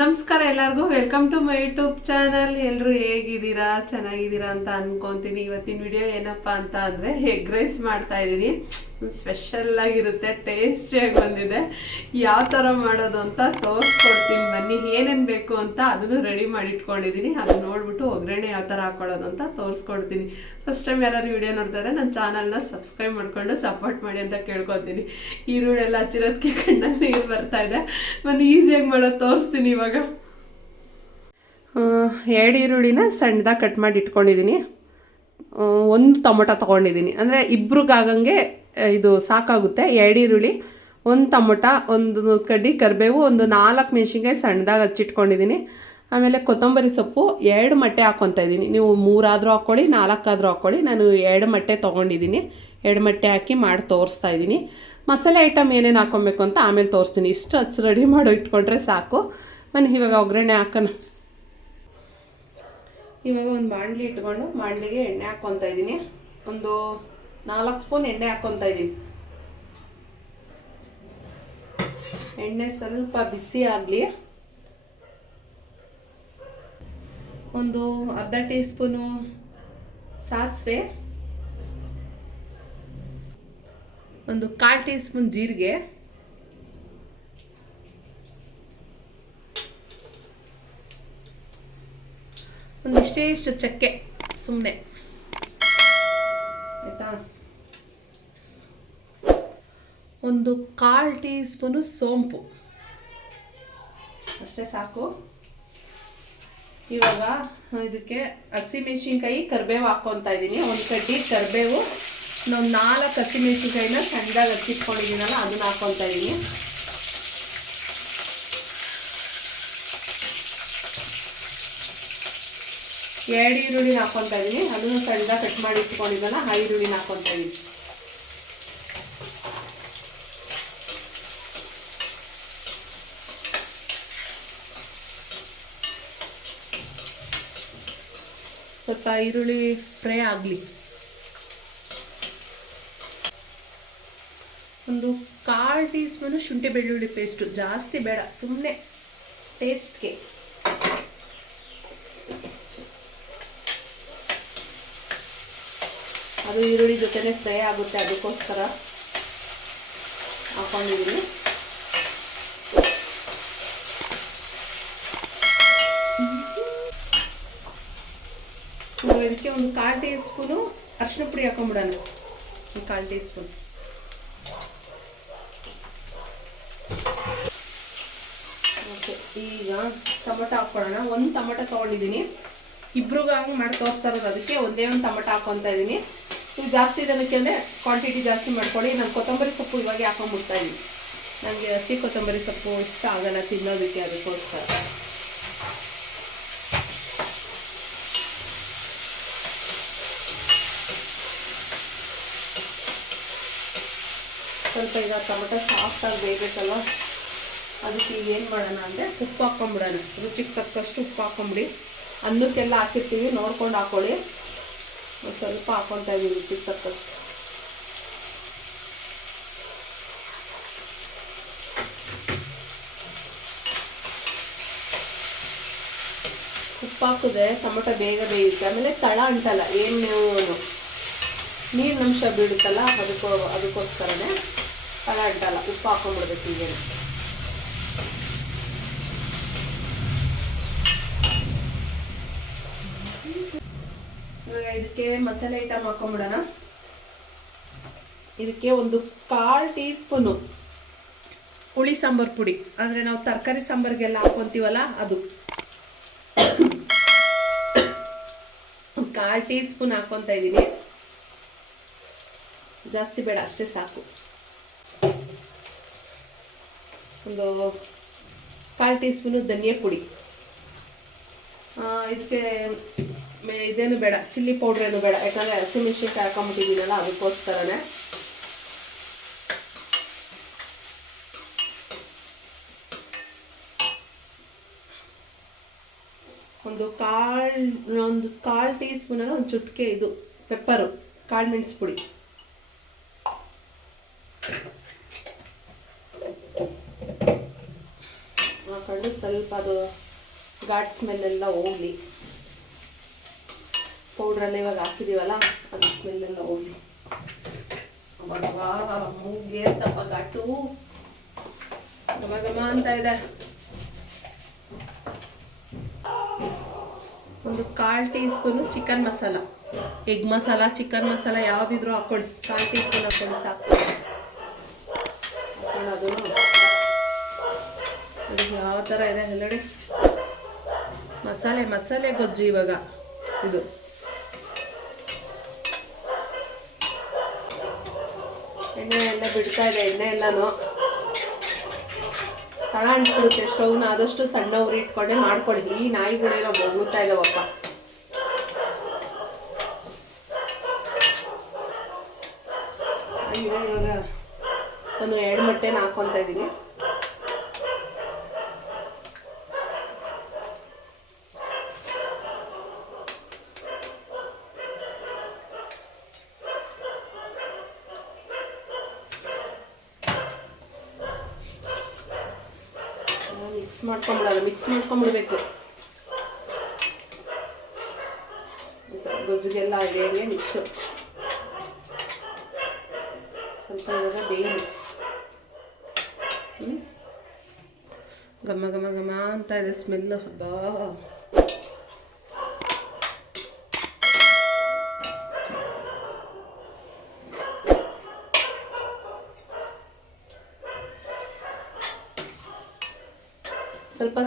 ನಮಸ್ಕಾರ ಎಲ್ಲರಿಗೂ, welcome to my YouTube channel. ಎಲ್ಲರೂ ಹೇಗಿದ್ದೀರಾ? ಚೆನ್ನಾಗಿದ್ದೀರಾ ಅಂತ ಅನ್ಕೊತೀನಿ. ಇವತ್ತಿನ ವಿಡಿಯೋ ಏನಪ್ಪ ಅಂತ ಅಂದರೆ ಎಗ್ ರೈಸ್ ಮಾಡ್ತಾ ಇದ್ದೀನಿ. ಸ್ಪೆಷಲ್ ಆಗಿರುತ್ತೆ, ಟೇಸ್ಟಿಯಾಗಿ ಬಂದಿದೆ. ಯಾವ ಥರ ಮಾಡೋದು ಅಂತ ತೋರಿಸ್ಕೊಡ್ತೀನಿ ಬನ್ನಿ. ಏನೇನು ಬೇಕು ಅಂತ ಅದನ್ನು ರೆಡಿ ಮಾಡಿ ಇಟ್ಕೊಂಡಿದ್ದೀನಿ. ಅದು ನೋಡ್ಬಿಟ್ಟು ಒಗ್ಗರಣೆ ಯಾವ ಥರ ಹಾಕೊಳ್ಳೋದು ಅಂತ ತೋರಿಸ್ಕೊಡ್ತೀನಿ. ಫಸ್ಟ್ ಟೈಮ್ ಯಾರು ವಿಡಿಯೋ ನೋಡ್ತಾರೆ ನನ್ನ ಚಾನಲ್ನ ಸಬ್ಸ್ಕ್ರೈಬ್ ಮಾಡಿಕೊಂಡು ಸಪೋರ್ಟ್ ಮಾಡಿ ಅಂತ ಕೇಳ್ಕೊತೀನಿ. ಈರುಳ್ಳಿ ಎಲ್ಲ ಹಚ್ಚಿರೋದಕ್ಕೆ ಕಣ್ಣಲ್ಲಿ ನೀರು ಬರ್ತಾ ಇದೆ. ನಾನು ಈಸಿಯಾಗಿ ಮಾಡೋದು ತೋರಿಸ್ತೀನಿ. ಇವಾಗ 2 ಈರುಳ್ಳಿನ ಸಣ್ಣದಾಗಿ ಕಟ್ ಮಾಡಿ ಇಟ್ಕೊಂಡಿದ್ದೀನಿ. 1 ಟೊಮೊಟೊ ತೊಗೊಂಡಿದ್ದೀನಿ, ಅಂದರೆ ಇಬ್ರಿಗಾಗಂಗೆ ಇದು ಸಾಕಾಗುತ್ತೆ. 2 ಈರುಳ್ಳಿ, 1 ಟೊಮೊಟೊ, 1 ಕಡ್ಡಿ ಕರಿಬೇವು, 4 ಮೆಣಸಿನ್ಕಾಯಿ ಸಣ್ಣದಾಗಿ ಹಚ್ಚಿಟ್ಕೊಂಡಿದ್ದೀನಿ. ಆಮೇಲೆ ಕೊತ್ತಂಬರಿ ಸೊಪ್ಪು 2 ಮೊಟ್ಟೆ ಹಾಕ್ಕೊತಾ ಇದ್ದೀನಿ. ನೀವು 3 ಆದರೂ ಹಾಕ್ಕೊಳ್ಳಿ, 4 ಆದರೂ ಹಾಕ್ಕೊಳ್ಳಿ. ನಾನು 2 ಮೊಟ್ಟೆ ತೊಗೊಂಡಿದ್ದೀನಿ. 2 ಮೊಟ್ಟೆ ಹಾಕಿ ಮಾಡಿ ತೋರಿಸ್ತಾ ಇದ್ದೀನಿ. ಮಸಾಲೆ ಐಟಮ್ ಏನೇನು ಹಾಕ್ಕೊಬೇಕು ಅಂತ ಆಮೇಲೆ ತೋರಿಸ್ತೀನಿ. ಇಷ್ಟು ಹಚ್ಚಿ ರೆಡಿ ಮಾಡಿ ಇಟ್ಕೊಂಡ್ರೆ ಸಾಕು. ಬನ್ನಿ ಇವಾಗ ಒಗ್ಗರಣೆ ಹಾಕೋಣ. ಇವಾಗ ಒಂದು ಬಾಣಲಿ ಇಟ್ಕೊಂಡು ಬಾಣಲಿಗೆ ಎಣ್ಣೆ ಹಾಕ್ಕೊತಾ ಇದ್ದೀನಿ. 4 ಸ್ಪೂನ್ ಎಣ್ಣೆ ಹಾಕ್ಕೊತಾ ಇದ್ದೀನಿ. ಎಣ್ಣೆ ಸ್ವಲ್ಪ ಬಿಸಿ ಆಗಲಿ. ಅರ್ಧ ಟೀ ಸ್ಪೂನು ಸಾಸಿವೆ, 1/4 ಟೀ ಸ್ಪೂನ್ ಜೀರಿಗೆ, ಇಷ್ಟು ಚಕ್ಕೆ ಸುಮ್ಮನೆ, ಆಯಿತಾ. 1/4 ಟೀ ಸ್ಪೂನು ಸೋಂಪು, ಅಷ್ಟೇ ಸಾಕು. ಇವಾಗ ಇದಕ್ಕೆ ಹಸಿಮೆಣಸಿನ್ಕಾಯಿ ಕರಿಬೇವು ಹಾಕ್ಕೊತಾ ಇದ್ದೀನಿ. 1 ಕಡ್ಡಿ ಕರಿಬೇವು, 4 ಹಸಿಮೆಣಸಿನ್ಕಾಯಿನ ಸಣ್ಣದಾಗಿ ಹಚ್ಚಿಟ್ಕೊಂಡಿದ್ದೀನಲ್ಲ ಅದನ್ನ ಹಾಕ್ಕೊತಾ ಇದ್ದೀನಿ. ಎರಡು ಈರುಳ್ಳಿನ ಹಾಕ್ಕೊತಾ ಇದ್ದೀನಿ. ಅದನ್ನು ಸಣ್ಣದಾಗಿ ಕಟ್ ಮಾಡಿ ಇಟ್ಕೊಂಡಿದ್ದಲ್ಲ ಆ ಈರುಳ್ಳಿನ ಹಾಕ್ಕೊತಾ ಇದ್ದೀನಿ. ಸ್ವಲ್ಪ ಈರುಳ್ಳಿ ಫ್ರೈ ಆಗಲಿ. 1/4 ಟೀ ಸ್ಪೂನು ಶುಂಠಿ ಬೆಳ್ಳುಳ್ಳಿ ಪೇಸ್ಟು, ಜಾಸ್ತಿ ಬೇಡ, ಸುಮ್ಮನೆ ಟೇಸ್ಟ್ಗೆ. ಅದು ಈರುಳ್ಳಿ ಜೊತೆನೇ ಫ್ರೈ ಆಗುತ್ತೆ, ಅದಕ್ಕೋಸ್ಕರ ಹಾಕೊಂಡಿದ್ದೀನಿ. ಇದಕ್ಕೆ 1/4 ಟೀ ಸ್ಪೂನು ಅರಿಶಿನ ಪುಡಿ ಹಾಕೊಂಡ್ಬಿಡೋಣ. 1/4 ಟೀ ಸ್ಪೂನ್. ಓಕೆ, ಈಗ ಟೊಮೊಟೊ ಹಾಕ್ಕೊಳ್ಳೋಣ. 1 ಟೊಮೊಟೊ ತೊಗೊಂಡಿದ್ದೀನಿ. ಇಬ್ರಿಗೂ ಹಂಗೆ ಮಾಡಿ ತೋರಿಸ್ತಾ ಇರೋದು, ಅದಕ್ಕೆ ಒಂದೇ ಒಂದು ಟೊಮೊಟೊ ಹಾಕ್ಕೊತಾ ಇದ್ದೀನಿ. ನೀವು ಜಾಸ್ತಿ ಇದಕ್ಕೆ ಅಂದರೆ ಕ್ವಾಂಟಿಟಿ ಜಾಸ್ತಿ ಮಾಡ್ಕೊಳ್ಳಿ. ನಾನು ಕೊತ್ತಂಬರಿ ಸೊಪ್ಪು ಇವಾಗ ಹಾಕೊಂಡ್ಬಿಡ್ತಾ ಇದ್ದೀನಿ. ನನಗೆ ಹಸಿ ಕೊತ್ತಂಬರಿ ಸೊಪ್ಪು ಇಷ್ಟ ಆಗಲ್ಲ ತಿನ್ನೋದಕ್ಕೆ, ಅದಕ್ಕೋಸ್ಕರ. ಸ್ವಲ್ಪ ಈಗ ಟೊಮೊಟೊ ಸಾಫ್ಟಾಗಿ ಬೇಯಬೇಕಲ್ಲ, ಅದಕ್ಕೆ ಈಗ ಏನು ಮಾಡೋಣ ಅಂದರೆ ಉಪ್ಪು ಹಾಕ್ಕೊಂಬಿಡೋಣ. ರುಚಿಗೆ ತಕ್ಕಷ್ಟು ಉಪ್ಪು ಹಾಕ್ಕೊಂಬಿಡಿ. ಅನ್ನಕ್ಕೆಲ್ಲ ಹಾಕಿರ್ತೀವಿ, ನೋಡ್ಕೊಂಡು ಹಾಕ್ಕೊಳ್ಳಿ. ಸ್ವಲ್ಪ ಹಾಕ್ಕೊತಾ ಇದ್ದೀವಿ ರುಚಿಗೆ ತಕ್ಕಷ್ಟು. ಉಪ್ಪು ಹಾಕಿದ್ರೆ ಟೊಮೊಟೊ ಬೇಗ ಬೇಯುತ್ತೆ. ಆಮೇಲೆ ತಳ ಅಂಟಲ್ಲ, ಏನು ನೀರಿನಂಶ ಬೀಳುತ್ತಲ್ಲ, ಅದಕ್ಕೋಸ್ಕರನೇ ತಳ ಅಂಟಲ್ಲ. ಉಪ್ಪು ಹಾಕೊಂಡ್ಬಿಡ್ಬೇಕು. ಈಗೇನು ಇದಕ್ಕೆ ಮಸಾಲೆ ಐಟಮ್ ಹಾಕೊಂಡ್ಬಿಡೋಣ. ಇದಕ್ಕೆ 1/4 ಟೀ ಸ್ಪೂನು ಹುಳಿ ಸಾಂಬಾರು ಪುಡಿ, ಅಂದರೆ ನಾವು ತರಕಾರಿ ಸಾಂಬಾರಿಗೆಲ್ಲ ಹಾಕ್ಕೊಂತೀವಲ್ಲ ಅದು. 1/4 ಟೀ ಸ್ಪೂನ್ ಹಾಕ್ಕೊತಾ ಇದ್ದೀನಿ. ಜಾಸ್ತಿ ಬೇಡ, ಅಷ್ಟೇ ಸಾಕು. 1/4 ಟೀ ಸ್ಪೂನು ಧನಿಯಾ ಪುಡಿ. ಇದಕ್ಕೆ ಇದೇನು ಬೇಡ, ಚಿಲ್ಲಿ ಪೌಡ್ರ್ ಏನು ಬೇಡ, ಯಾಕಂದರೆ ಹಸಿಮೆಣಸಿನ್ಕಾಯಿ ಹಾಕೊಂಬಿಟ್ಟಿದ್ದೀನಲ್ಲ, ಅದಕ್ಕೋಸ್ಕರನೇ. ಒಂದು ಕಾಲ್ ಟೀ ಸ್ಪೂನಲ್ಲಿ 1 ಚುಟ್ಕೆ ಇದು ಪೆಪ್ಪರು, ಕಾಳು ಮೆಣಸು ಪುಡಿ. ಹಾಕೊಂಡು ಸ್ವಲ್ಪ ಅದು ಘಾಟ್ ಸ್ಮೆಲ್ಲೆಲ್ಲ ಹೋಗಲಿ. ಪೌಡ್ರೆಲ್ಲ ಇವಾಗ ಹಾಕಿದ್ದೀವಲ್ಲ ಅದು ಸ್ಮೆಲ್ಲೆಲ್ಲ ಹೋಗಲಿ. ಅವಾಗ ಮೂಗೆ ತಪ್ಪ ಘಾಟು ಘಮ ಘಮ ಅಂತ ಇದೆ. ಒಂದು 1/4 teaspoon chicken masala, egg masala, chicken masala ಯಾವುದಿದ್ರೂ ಹಾಕ್ಕೊಳ್ಳಿ. 1/4 ಟೀ ಸ್ಪೂನ್ ಹಾಕ್ಕೊಳ್ಳಿ ಸಾಕು. ಹಾಕೊಂಡು ಅದು ಯಾವ ಥರ ಇದೆ ನೋಡಿ. ಮಸಾಲೆ ಗೊಜ್ಜು ಇವಾಗ ಇದು. ಎಣ್ಣೆ ಎಲ್ಲ ಬಿಡ್ತಾ ಇದೆ. ಎಣ್ಣೆ ಎಲ್ಲನೂ ತಳ ಅಂಟ್ಬಿಡುತ್ತೆ. ಸ್ಟವ್ನ ಆದಷ್ಟು ಸಣ್ಣ ಉರಿ ಇಟ್ಕೊಂಡೆ ಮಾಡ್ಕೊಳ್ಳಿ. ಈ ನಾಯಿಗಳೆಲ್ಲ ಬೊಗ್ಳುತ್ತಾ ಇದಾವಪ್ಪ. ಇವಾಗ ನಾನು 2 ಮೊಟ್ಟೆನ ಹಾಕ್ಕೊತಾ ಇದ್ದೀನಿ. ಮಿಕ್ಸ್ ಮಾಡ್ಕೊಂಬಿಡ್ಬೇಕು. ಗೊಜ್ಜಿಗೆಲ್ಲ ಹಾಗೆ ಮಿಕ್ಸ್. ಸ್ವಲ್ಪ ಇವಾಗ ಬೇಯಿಲಿ. ಘಮ ಘಮ ಘಮ ಅಂತ ಇದೆ ಸ್ಮೆಲ್. ಹಬ್ಬಾ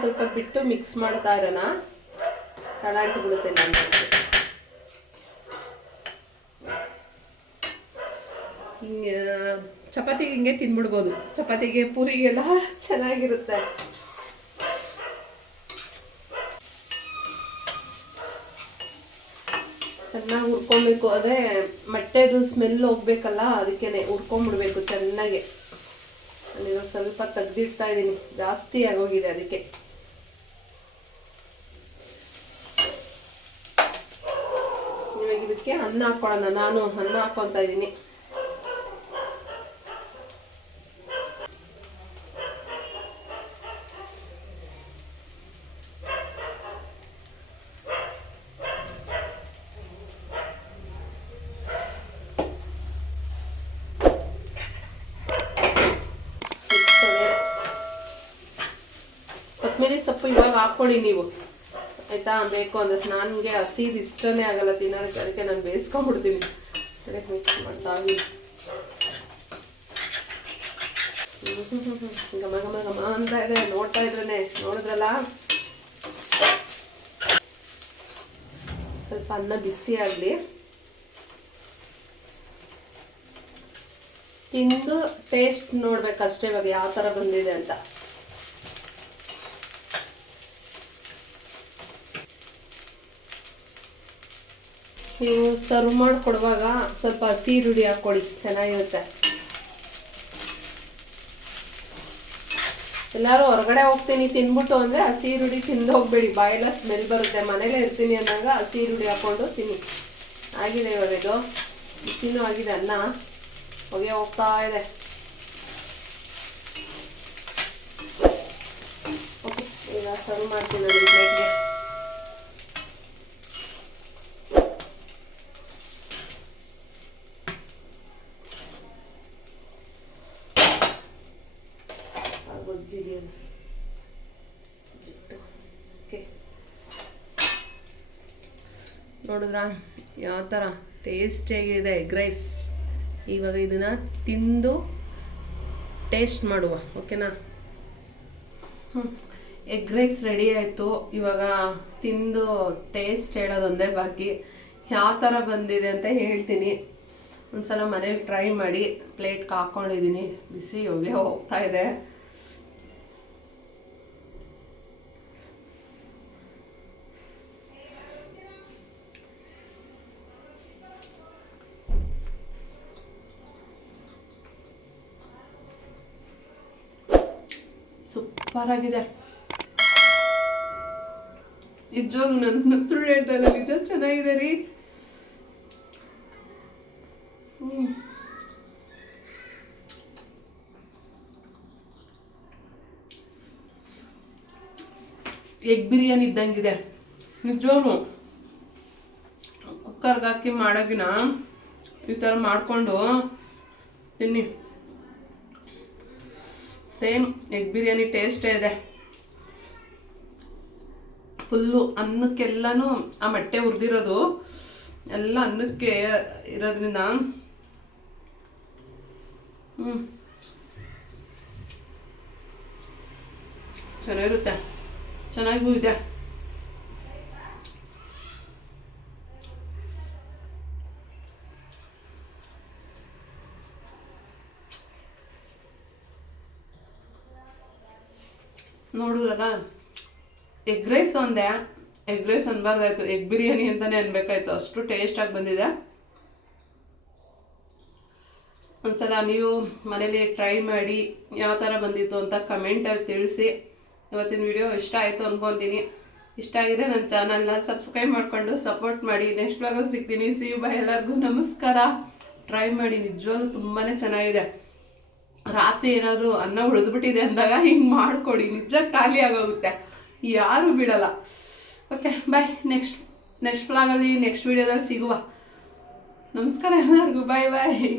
ಸ್ವಲ್ಪ ಬಿಟ್ಟು ಮಿಕ್ಸ್ ಮಾಡ್ತಾ ಇರೋಣ. ತಳ ಅಂಟ್ಬಿಡುತ್ತೆ ನಮಗೆ. ಹಿಂಗೆ ಚಪಾತಿಗೆ ಹಿಂಗೆ ತಿನ್ಬಿಡ್ಬೋದು. ಚಪಾತಿಗೆ ಪೂರಿಗೆಲ್ಲ ಚೆನ್ನಾಗಿರುತ್ತೆ. ಚೆನ್ನಾಗಿ ಹುರ್ಕೊಬೇಕು. ಅದೇ ಮೊಟ್ಟೆದು ಸ್ಮೆಲ್ ಹೋಗ್ಬೇಕಲ್ಲ, ಅದಕ್ಕೇನೆ ಹುರ್ಕೊಂಬಿಡ್ಬೇಕು ಚೆನ್ನಾಗಿ. ಅಲ್ಲಿರೋ ಸ್ವಲ್ಪ ತೆಗ್ದಿಡ್ತಾ ಇದ್ದೀನಿ, ಜಾಸ್ತಿ ಆಗೋಗಿದೆ ಅದಕ್ಕೆ. ಇವಾಗ ಇದಕ್ಕೆ ಅನ್ನ ಹಾಕ್ಕೊಳ್ಳೋಣ. ನಾನು ಅನ್ನ ಹಾಕ್ಕೊತಾ ಇದ್ದೀನಿ. ಕೊತ್ತಂಬರಿ ಸೊಪ್ಪು ಇವಾಗ ಹಾಕ್ಕೊಳ್ಳಿ ನೀವು, ಆಯಿತಾ? ಬೇಕು ಅಂದರೆ. ನನಗೆ ಹಸಿದು ಇಷ್ಟನೇ ಆಗಲ್ಲ ತಿನ್ನೋದಕ್ಕೆ, ಅದಕ್ಕೆ ನಾನು ಬೇಯಿಸ್ಕೊಂಡ್ಬಿಡ್ತೀನಿ. ಅದಕ್ಕೆ ಮಿಕ್ಸ್ ಮಾಡ್ತಾ ಇದ್ದೀನಿ. ಘಮ ಘಮ ಘಮ ಅಂತ ಇದೆ. ನೋಡ್ತಾ ಇದ್ರೇ ನೋಡಿದ್ರಲ್ಲ. ಸ್ವಲ್ಪ ಅನ್ನ ಬಿಸಿ ಆಗಲಿ. ತಿಂದು ಟೇಸ್ಟ್ ನೋಡ್ಬೇಕಷ್ಟೇ ಇವಾಗ ಯಾವ ಥರ ಬಂದಿದೆ ಅಂತ. ನೀವು ಸರ್ವ್ ಮಾಡಿಕೊಡುವಾಗ ಸ್ವಲ್ಪ ಹಸಿ ಈರುಳ್ಳಿ ಹಾಕ್ಕೊಳ್ಳಿ, ಚೆನ್ನಾಗಿರುತ್ತೆ. ಎಲ್ಲರೂ ಹೊರಗಡೆ ಹೋಗ್ತೀನಿ ತಿನ್ಬಿಟ್ಟು ಅಂದರೆ ಹಸಿ ಈರುಳ್ಳಿ ತಿಂದು ಹೋಗ್ಬೇಡಿ, ಬಾಯೆಲ್ಲ ಸ್ಮೆಲ್ ಬರುತ್ತೆ. ಮನೇಲೇ ಇರ್ತೀನಿ ಅಂದಾಗ ಹಸಿ ಈರುಳ್ಳಿ ಹಾಕ್ಕೊಂಡು ತಿನ್ನಿ. ಆಗಿದೆ ಇವಾಗ ಇದು ಬಿಸಿನೂ ಆಗಿದೆ. ಅನ್ನ ಹೊಗೆ ಹೋಗ್ತಾ ಇದೆ. ಓಕೆ, ಈಗ ಸರ್ವ್ ಮಾಡ್ತೀನಿ ನಾನು ಪ್ಲೇಟ್ಗೆ. ಗೊಜ್ಜಿಗೆ ಓಕೆ, ನೋಡಿದ್ರಾ ಯಾವ ಥರ ಟೇಸ್ಟಿಯಾಗಿದೆ ಎಗ್ ರೈಸ್. ಇವಾಗ ಇದನ್ನು ತಿಂದು ಟೇಸ್ಟ್ ಮಾಡುವ, ಓಕೆನಾ? ಎಗ್ ರೈಸ್ ರೆಡಿ ಆಯಿತು. ಇವಾಗ ತಿಂದು ಟೇಸ್ಟ್ ಹೇಳೋದೊಂದೇ ಬಾಕಿ. ಯಾವ ಥರ ಬಂದಿದೆ ಅಂತ ಹೇಳ್ತೀನಿ. ಒಂದ್ಸಲ ಮನೇಲಿ ಟ್ರೈ ಮಾಡಿ. ಪ್ಲೇಟ್ಗೆ ಹಾಕ್ಕೊಂಡಿದ್ದೀನಿ, ಬಿಸಿ ಹೊಗೆ ಹೋಗ್ತಾ ಇದೆ. ಸೂಪರ್ ಆಗಿದೆ. ನಿಜವಾಗ್ಲೂ ನನ್ನ ಸುಳ್ಳು ಹೇಳ್ತಾ ಇಲ್ಲ, ನಿಜ ಚೆನ್ನಾಗಿದೆ ರೀ. ಎಗ್ ಬಿರಿಯಾನಿ ಇದ್ದಂಗಿದೆ ನಿಜವಾಗ್ಲೂ. ಕುಕ್ಕರ್ಗೆ ಹಾಕಿ ಮಾಡೋಗಿನ ಈ ಥರ ಮಾಡಿಕೊಂಡು ತಿನ್ನಿ, ಸೇಮ್ ಎಗ್ ಬಿರಿಯಾನಿ ಟೇಸ್ಟೇ ಇದೆ. ಫುಲ್ಲು ಅನ್ನಕ್ಕೆಲ್ಲನೂ ಆ ಮೊಟ್ಟೆ ಹುರಿದಿರೋದು ಎಲ್ಲ ಅನ್ನಕ್ಕೆ ಇರೋದ್ರಿಂದ ಚೆನ್ನಾಗಿರುತ್ತೆ, ಚೆನ್ನಾಗೂ ಇದೆ. ನೋಡಿದ್ರಲ್ಲ, ಎಗ್ ರೈಸ್ ಒಂದೇ, ಎಗ್ ರೈಸ್ ಅನ್ಬಾರ್ದಾಯ್ತು, ಎಗ್ ಬಿರಿಯಾನಿ ಅಂತಲೇ ಅನ್ಬೇಕಾಯ್ತು, ಅಷ್ಟು ಟೇಸ್ಟಾಗಿ ಬಂದಿದೆ. ಒಂದ್ಸಲ ನೀವು ಮನೇಲಿ ಟ್ರೈ ಮಾಡಿ ಯಾವ ಥರ ಬಂದಿತ್ತು ಅಂತ ಕಮೆಂಟಲ್ಲಿ ತಿಳಿಸಿ. ಇವತ್ತಿನ ವಿಡಿಯೋ ಇಷ್ಟ ಆಯಿತು ಅನ್ಕೊತೀನಿ. ಇಷ್ಟ ಆಗಿದೆ ನನ್ನ ಚಾನಲ್ನ ಸಬ್ಸ್ಕ್ರೈಬ್ ಮಾಡಿಕೊಂಡು ಸಪೋರ್ಟ್ ಮಾಡಿ. ನೆಕ್ಸ್ಟ್ ಬ್ಲಾಗಲ್ಲಿ ಸಿಗ್ತೀನಿ. See you bye. ಎಲ್ಲರಿಗೂ ನಮಸ್ಕಾರ. ಟ್ರೈ ಮಾಡಿ, ನಿಜವಾಗ್ಲೂ ತುಂಬಾ ಚೆನ್ನಾಗಿದೆ. ರಾತ್ರಿ ಏನಾದರೂ ಅನ್ನ ಉಳಿದ್ಬಿಟ್ಟಿದೆ ಅಂದಾಗ ಹಿಂಗೆ ಮಾಡಿಕೊಡಿ, ನಿಜ ಖಾಲಿ ಆಗೋಗುತ್ತೆ, ಯಾರೂ ಬಿಡಲ್ಲ. Okay bye. ನೆಕ್ಸ್ಟ್ ವ್ಲಾಗಲ್ಲಿ ನೆಕ್ಸ್ಟ್ ವಿಡಿಯೋದಲ್ಲಿ ಸಿಗುವ. ನಮಸ್ಕಾರ ಎಲ್ಲರಿಗೂ. ಬಾಯ್ ಬಾಯ್.